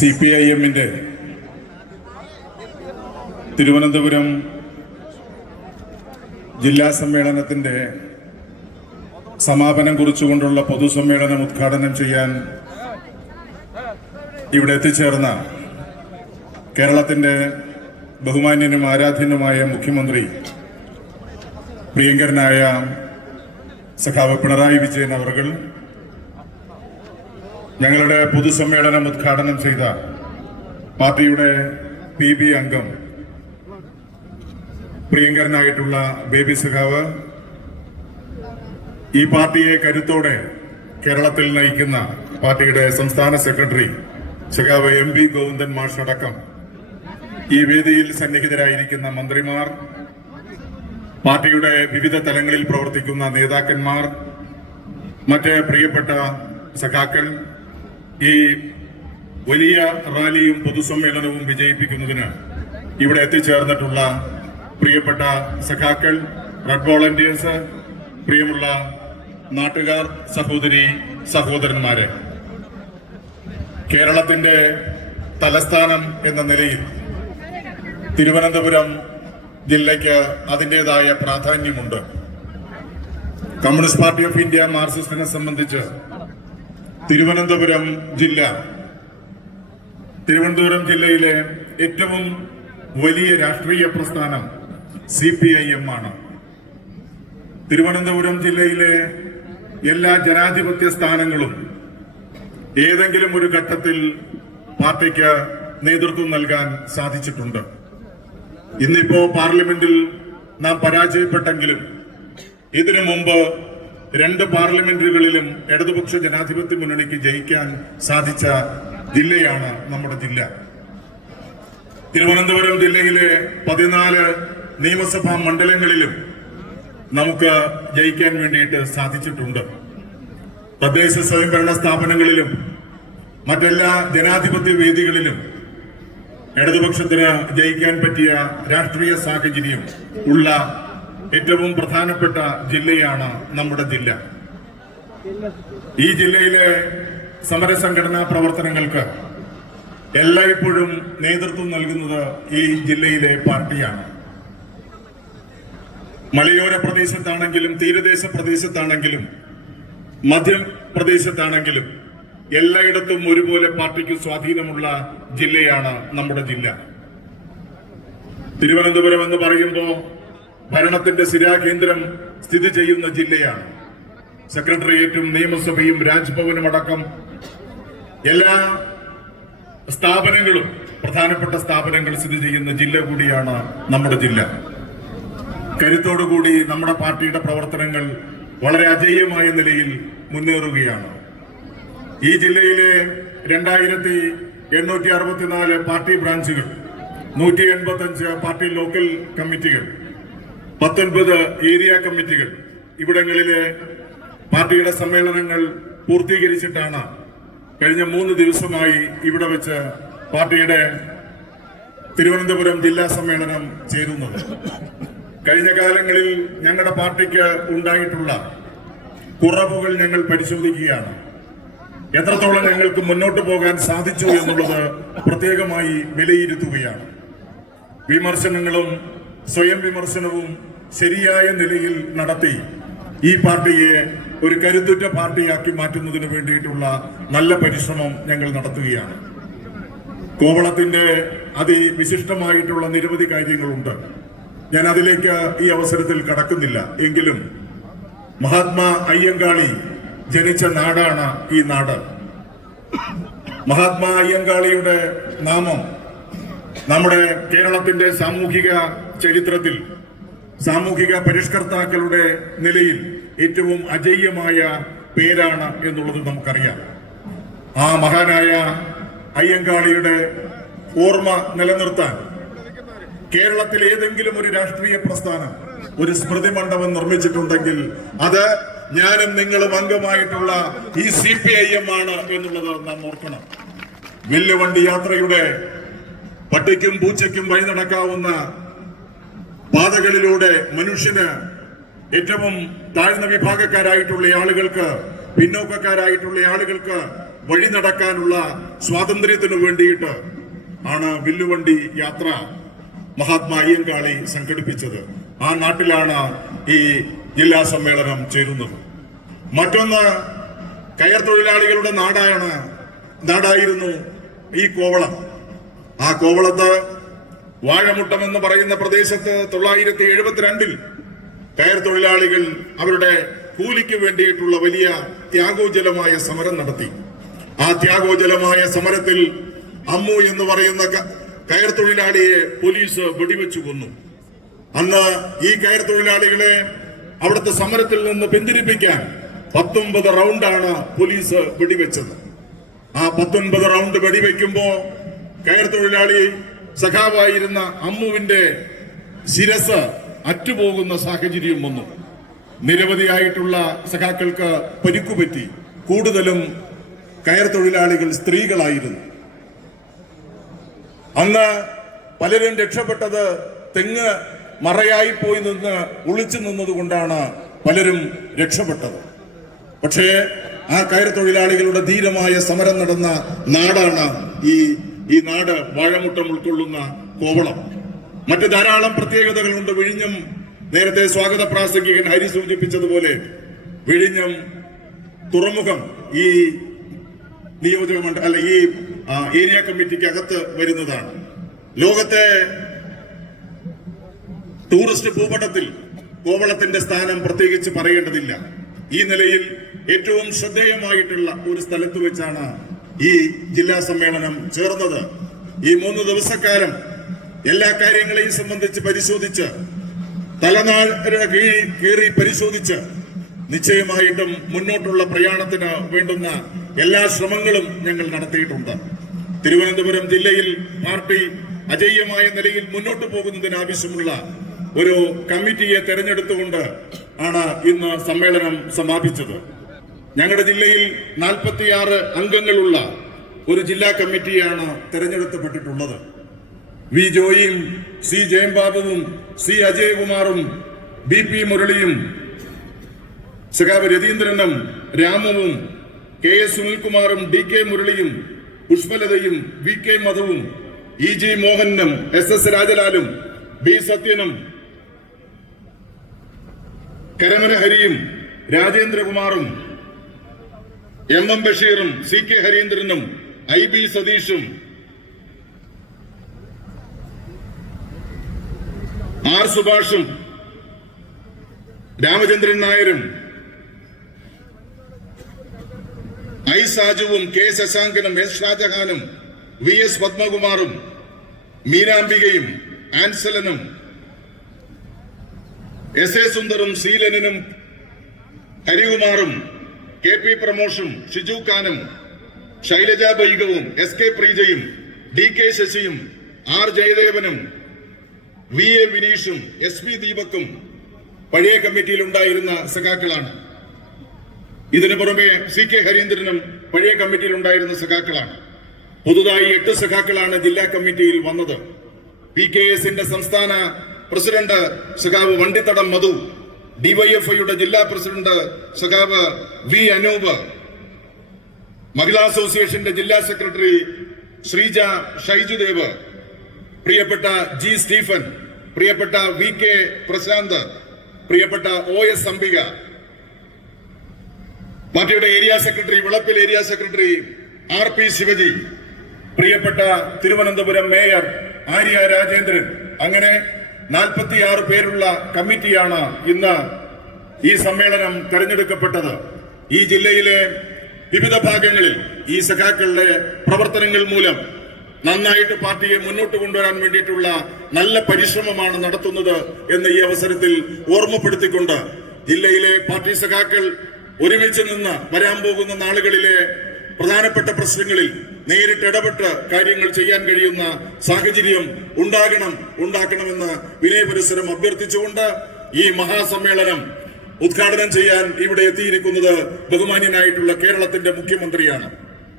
C P I എമ്മിന്റെ തിരുവനന്തപുരം ജില്ലാ സമ്മേളനത്തിന്റെ സമാപനം കുറിച്ചുകൊണ്ടുള്ള പൊതുസമ്മേളനം ഉദ്ഘാടനം ചെയ്യാൻ ഇവിടെ എത്തിച്ചേർന്ന കേരളത്തിന്റെ ബഹുമാന്യനും ആരാധ്യനുമായ മുഖ്യമന്ത്രി പ്രിയങ്കരനായ സഖാവ് പിണറായി വിജയൻ അവർകൾ ഞങ്ങളുടെ പൊതുസമ്മേളനം ഉദ്ഘാടനം ചെയ്ത പാർട്ടിയുടെ പി ബി അംഗം പ്രിയങ്കരനായിട്ടുള്ള ബേബി സഖാവ് ഈ പാർട്ടിയെ കരുത്തോടെ കേരളത്തിൽ നയിക്കുന്ന പാർട്ടിയുടെ സംസ്ഥാന സെക്രട്ടറി സഖാവ് എം പി ഗോവിന്ദൻ മാഷടക്കം ഈ വേദിയിൽ സന്നിഹിതരായിരിക്കുന്ന മന്ത്രിമാർ പാർട്ടിയുടെ വിവിധ തലങ്ങളിൽ പ്രവർത്തിക്കുന്ന നേതാക്കന്മാർ മറ്റ് പ്രിയപ്പെട്ട സഖാക്കൾ ഈ വലിയ റാലിയും പൊതുസമ്മേളനവും വിജയിപ്പിക്കുന്നതിന് ഇവിടെ എത്തിച്ചേർന്നിട്ടുള്ള പ്രിയപ്പെട്ട സഖാക്കൾ റെഡ് വോളണ്ടിയേഴ്സ് പ്രിയമുള്ള നാട്ടുകാർ സഹോദരി സഹോദരന്മാരെ. കേരളത്തിന്റെ തലസ്ഥാനം എന്ന നിലയിൽ തിരുവനന്തപുരം ജില്ലയ്ക്ക് അതിന്റെതായ പ്രാധാന്യമുണ്ട്. കമ്മ്യൂണിസ്റ്റ് പാർട്ടി ഓഫ് ഇന്ത്യ മാർക്സിസ്റ്റിനെ സംബന്ധിച്ച് തിരുവനന്തപുരം ജില്ല. തിരുവനന്തപുരം ജില്ലയിലെ ഏറ്റവും വലിയ രാഷ്ട്രീയ പ്രസ്ഥാനം സി പി ഐ എം ആണ്. തിരുവനന്തപുരം ജില്ലയിലെ എല്ലാ ജനാധിപത്യ സ്ഥാനങ്ങളും ഏതെങ്കിലും ഒരു ഘട്ടത്തിൽ പാർട്ടിക്ക് നേതൃത്വം നൽകാൻ സാധിച്ചിട്ടുണ്ട്. ഇന്നിപ്പോ പാർലമെന്റിൽ നാം പരാജയപ്പെട്ടെങ്കിലും ഇതിനു മുമ്പ് രണ്ട് പാർലമെന്റുകളിലും ഇടതുപക്ഷ ജനാധിപത്യ മുന്നണിക്ക് ജയിക്കാൻ സാധിച്ച ജില്ലയാണ് നമ്മുടെ ജില്ല. തിരുവനന്തപുരം ജില്ലയിലെ പതിനാല് നിയമസഭാ മണ്ഡലങ്ങളിലും നമുക്ക് ജയിക്കാൻ വേണ്ടിയിട്ട് സാധിച്ചിട്ടുണ്ട്. തദ്ദേശ സ്വയംഭരണ സ്ഥാപനങ്ങളിലും മറ്റെല്ലാ ജനാധിപത്യ വേദികളിലും ഇടതുപക്ഷത്തിന് ജയിക്കാൻ പറ്റിയ രാഷ്ട്രീയ സാഹചര്യം ഉള്ള ഏറ്റവും പ്രധാനപ്പെട്ട ജില്ലയാണ് നമ്മുടെ ജില്ല. ഈ ജില്ലയിലെ സമരസംഘടനാ പ്രവർത്തനങ്ങൾക്ക് എല്ലായ്പ്പോഴും നേതൃത്വം നൽകുന്നത് ഈ ജില്ലയിലെ പാർട്ടിയാണ്. മലയോര പ്രദേശത്താണെങ്കിലും തീരദേശ പ്രദേശത്താണെങ്കിലും മധ്യപ്രദേശത്താണെങ്കിലും എല്ലായിടത്തും ഒരുപോലെ പാർട്ടിക്ക് സ്വാധീനമുള്ള ജില്ലയാണ് നമ്മുടെ ജില്ല. തിരുവനന്തപുരം എന്ന് പറയുമ്പോൾ ഭരണത്തിന്റെ സ്ഥിരാകേന്ദ്രം സ്ഥിതി ചെയ്യുന്ന ജില്ലയാണ്. സെക്രട്ടേറിയറ്റും നിയമസഭയും രാജ്ഭവനും അടക്കം എല്ലാ സ്ഥാപനങ്ങളും പ്രധാനപ്പെട്ട സ്ഥാപനങ്ങൾ സ്ഥിതി ചെയ്യുന്ന ജില്ല കൂടിയാണ് നമ്മുടെ ജില്ല. കരുത്തോടുകൂടി നമ്മുടെ പാർട്ടിയുടെ പ്രവർത്തനങ്ങൾ വളരെ അജയ്യമായ നിലയിൽ മുന്നേറുകയാണ്. ഈ ജില്ലയിലെ രണ്ടായിരത്തി എണ്ണൂറ്റി അറുപത്തിനാല് പാർട്ടി ബ്രാഞ്ചുകൾ നൂറ്റി എൺപത്തി അഞ്ച് പാർട്ടി ലോക്കൽ കമ്മിറ്റികൾ പത്തൊൻപത് ഏരിയ കമ്മിറ്റികൾ ഇവിടങ്ങളിലെ പാർട്ടിയുടെ സമ്മേളനങ്ങൾ പൂർത്തീകരിച്ചിട്ടാണ് കഴിഞ്ഞ മൂന്ന് ദിവസമായി ഇവിടെ വെച്ച് പാർട്ടിയുടെ തിരുവനന്തപുരം ജില്ലാ സമ്മേളനം ചേരുന്നത്. കഴിഞ്ഞ കാലങ്ങളിൽ ഞങ്ങളുടെ പാർട്ടിക്ക് ഉണ്ടായിട്ടുള്ള കുറവുകൾ ഞങ്ങൾ പരിശോധിക്കുകയാണ്. എത്രത്തോളം ഞങ്ങൾക്ക് മുന്നോട്ട് പോകാൻ സാധിച്ചു എന്നുള്ളത് പ്രത്യേകമായി വിലയിരുത്തുകയാണ്. വിമർശനങ്ങളും സ്വയം വിമർശനവും ശരിയായ നിലയിൽ നടത്തി ഈ പാർട്ടിയെ ഒരു കരുത്തുറ്റ പാർട്ടിയാക്കി മാറ്റുന്നതിന് വേണ്ടിയിട്ടുള്ള നല്ല പരിശ്രമം ഞങ്ങൾ നടത്തുകയാണ്. കോവളത്തിന്റെ അതിവിശിഷ്ടമായിട്ടുള്ള നിരവധി കാര്യങ്ങളുണ്ട്. ഞാൻ അതിലേക്ക് ഈ അവസരത്തിൽ കടക്കുന്നില്ല. എങ്കിലും മഹാത്മാ അയ്യങ്കാളി ജനിച്ച നാടാണ് ഈ നാട്. മഹാത്മാ അയ്യങ്കാളിയുടെ നാമം നമ്മുടെ കേരളത്തിന്റെ സാമൂഹിക ചരിത്രത്തിൽ സാമൂഹിക പരിഷ്കർത്താക്കളുടെ നിലയിൽ ഏറ്റവും അജയ്യമായ പേരാണ് എന്നുള്ളത് നമുക്കറിയാം. ആ മഹാനായ അയ്യങ്കാളിയുടെ ഓർമ്മ നിലനിർത്താൻ കേരളത്തിൽ ഏതെങ്കിലും ഒരു രാഷ്ട്രീയ പ്രസ്ഥാനം ഒരു സ്മൃതി മണ്ഡപം നിർമ്മിച്ചിട്ടുണ്ടെങ്കിൽ അത് ഞാനും നിങ്ങളും അംഗമായിട്ടുള്ള ഈ സി പി ഐ എം ആണ് എന്നുള്ളത് നാം ഓർക്കണം. വെല്ലുവണ്ടി യാത്രയുടെ പട്ടിക്കും പൂച്ചയ്ക്കും വഴി നടക്കാവുന്ന പാതകളിലൂടെ മനുഷ്യന് ഏറ്റവും താഴ്ന്ന വിഭാഗക്കാരായിട്ടുള്ള ആളുകൾക്ക് പിന്നോക്കക്കാരായിട്ടുള്ള ആളുകൾക്ക് വഴി നടക്കാനുള്ള സ്വാതന്ത്ര്യത്തിനു വേണ്ടിയിട്ട് ആണ് വില്ലുവണ്ടി യാത്ര മഹാത്മാ അയ്യങ്കാളി സംഘടിപ്പിച്ചത്. ആ നാട്ടിലാണ് ഈ ജില്ലാ സമ്മേളനം ചേരുന്നത്. മറ്റൊന്ന് കയർ തൊഴിലാളികളുടെ നാടാണ് നാടായിരുന്നു ഈ കോവളം. ആ കോവളത്ത് വാഴമുട്ടം എന്ന് പറയുന്ന പ്രദേശത്ത് തൊള്ളായിരത്തി എഴുപത്തിരണ്ടിൽ കയർ തൊഴിലാളികൾ അവരുടെ കൂലിക്ക് വേണ്ടിയിട്ടുള്ള വലിയ ത്യാഗോജലമായ സമരം നടത്തി. ആ ത്യാഗോജലമായ സമരത്തിൽ അമ്മു എന്ന് പറയുന്ന കയർ തൊഴിലാളിയെ പോലീസ് വെടിവെച്ചു കൊന്നു. അന്ന് ഈ കയർ തൊഴിലാളികളെ അവിടുത്തെ സമരത്തിൽ നിന്ന് പിന്തിരിപ്പിക്കാൻ പത്തൊമ്പത് റൗണ്ടാണ് പോലീസ് വെടിവെച്ചത്. ആ പത്തൊൻപത് റൗണ്ട് വെടിവെക്കുമ്പോ കയർ തൊഴിലാളി സഖാവായിരുന്ന അമ്മുവിന്റെ ശിരസ് അറ്റുപോകുന്ന സാഹചര്യം വന്നു. നിരവധിയായിട്ടുള്ള സഖാക്കൾക്ക് പരിക്കുപറ്റി കൂടുതലും കയർ തൊഴിലാളികൾ സ്ത്രീകളായിരുന്നു. അന്ന് പലരും രക്ഷപ്പെട്ടത് തെങ്ങ് മറയായി പോയി നിന്ന് ഒളിച്ചു നിന്നതുകൊണ്ടാണ് പലരും രക്ഷപ്പെട്ടത്. പക്ഷേ ആ കയർ തൊഴിലാളികളുടെ ധീരമായ സമരം നടന്ന നാടാണ് ഈ ഈ നാട് വാഴമുട്ടം ഉൾക്കൊള്ളുന്ന കോവളം. മറ്റ് ധാരാളം പ്രത്യേകതകളുണ്ട്. വിഴിഞ്ഞം നേരത്തെ സ്വാഗത പ്രാസംഗികൻ ഹരി സൂചിപ്പിച്ചതുപോലെ വിഴിഞ്ഞം തുറമുഖം ഈ നിയോജക മണ്ഡലം അല്ല ഈ ഏരിയ കമ്മിറ്റിക്ക് അകത്ത് വരുന്നതാണ്. ലോകത്തെ ടൂറിസ്റ്റ് ഭൂപടത്തിൽ കോവളത്തിന്റെ സ്ഥാനം പ്രത്യേകിച്ച് പറയേണ്ടതില്ല. ഈ നിലയിൽ ഏറ്റവും ശ്രദ്ധേയമായിട്ടുള്ള ഒരു സ്ഥലത്ത് വെച്ചാണ് ഈ ജില്ലാ സമ്മേളനം ചേർന്നത് ഈ മൂന്ന് ദിവസക്കാലം എല്ലാ കാര്യങ്ങളെയും സംബന്ധിച്ച് പരിശോധിച്ച് തലനാഴ കീഴി കീറി പരിശോധിച്ച് നിശ്ചയമായിട്ടും മുന്നോട്ടുള്ള പ്രയാണത്തിന് വേണ്ടുന്ന എല്ലാ ശ്രമങ്ങളും ഞങ്ങൾ നടത്തിയിട്ടുണ്ട്. തിരുവനന്തപുരം ജില്ലയിൽ പാർട്ടി അജയ്യമായ നിലയിൽ മുന്നോട്ട് പോകുന്നതിന് ആവശ്യമുള്ള ഒരു കമ്മിറ്റിയെ തെരഞ്ഞെടുത്തുകൊണ്ട് ആണ് ഇന്ന് സമ്മേളനം സമാപിച്ചത്. ഞങ്ങളുടെ ജില്ലയിൽ നാൽപ്പത്തിയാറ് അംഗങ്ങളുള്ള ഒരു ജില്ലാ കമ്മിറ്റിയാണ് തെരഞ്ഞെടുക്കപ്പെട്ടിട്ടുള്ളത്. വി ജോയിയും സി ജയംബാബുവും സി അജയകുമാറും ബി പി മുരളിയും സഖാവ് രതീന്ദ്രനും രാമുവും കെ എസ് സുനിൽകുമാറും ഡി കെ മുരളിയും പുഷ്പലതയും വി കെ മധുവും ഇ ജി മോഹനും എസ് എസ് രാജലാലും ബി സത്യനും കരമന ഹരിയും രാജേന്ദ്രകുമാറും എം എം ബഷീറും സി കെ ഹരീന്ദ്രനും ഐ ബി സതീഷും ആർ സുഭാഷും രാമചന്ദ്രൻ നായരും ഐ സാജുവും കെ ശശാങ്കനും എസ് ഷാജഹാനും വി എസ് പത്മകുമാറും മീനാംബികയും ആൻസലനും എസ് എ സുന്ദറും സീലനും ഹരികുമാറും കെ പി പ്രമോഷും ഷിജു ഖാനും ശൈലജ ബൈഗവും എസ് കെ പ്രീജയും ഡി കെ ശശിയും ആർ ജയദേവനും വി എ വിനീഷും എസ് പി ദീപക്കും പഴയ കമ്മിറ്റിയിൽ ഉണ്ടായിരുന്ന സഖാക്കളാണ്. ഇതിനു പുറമെ സി കെ ഹരീന്ദ്രനും പഴയ കമ്മിറ്റിയിൽ ഉണ്ടായിരുന്ന സഖാക്കളാണ്. പുതുതായി എട്ട് സഖാക്കളാണ് ജില്ലാ കമ്മിറ്റിയിൽ വന്നത്. പി കെ എസിന്റെ സംസ്ഥാന പ്രസിഡന്റ് സഖാവ് വണ്ടിത്തടം മധു ഡിവൈഎഫ്ഐയുടെ ജില്ലാ പ്രസിഡന്റ് സഖാവ് വി അനൂപ് മഹിളാ അസോസിയേഷന്റെ ജില്ലാ സെക്രട്ടറി ശ്രീജ ഷൈജുദേവ് പ്രിയപ്പെട്ട ജി സ്റ്റീഫൻ പ്രിയപ്പെട്ട വി കെ പ്രശാന്ത് പ്രിയപ്പെട്ട ഒ എസ് അംബിക. പാർട്ടിയുടെ area secretary Vilappil area secretary R P Sivaji പ്രിയപ്പെട്ട തിരുവനന്തപുരം മേയർ ആര്യ രാജേന്ദ്രൻ. അങ്ങനെ നാൽപ്പത്തിയാറ് പേരുള്ള കമ്മിറ്റിയാണ് ഇന്ന് ഈ സമ്മേളനം തെരഞ്ഞെടുക്കപ്പെട്ടത്. ഈ ജില്ലയിലെ വിവിധ ഭാഗങ്ങളിൽ ഈ സഖാക്കളുടെ പ്രവർത്തനങ്ങൾ മൂലം നന്നായിട്ട് പാർട്ടിയെ മുന്നോട്ട് കൊണ്ടുവരാൻ വേണ്ടിയിട്ടുള്ള നല്ല പരിശ്രമമാണ് നടത്തുന്നത് എന്ന് ഈ അവസരത്തിൽ ഓർമ്മപ്പെടുത്തിക്കൊണ്ട് ജില്ലയിലെ പാർട്ടി സഖാക്കൾ ഒരുമിച്ച് നിന്ന് വരാൻ പോകുന്ന നാളുകളിലെ പ്രധാനപ്പെട്ട പ്രശ്നങ്ങളിൽ നേരിട്ട് ഇടപെട്ട് കാര്യങ്ങൾ ചെയ്യാൻ കഴിയുന്ന സാഹചര്യം ഉണ്ടാകണം ഉണ്ടാക്കണമെന്ന് വിനയപരിസരം അഭ്യർത്ഥിച്ചുകൊണ്ട് ഈ മഹാസമ്മേളനം ഉദ്ഘാടനം ചെയ്യാൻ ഇവിടെ എത്തിയിരിക്കുന്നത് ബഹുമാന്യനായിട്ടുള്ള കേരളത്തിന്റെ മുഖ്യമന്ത്രിയാണ്.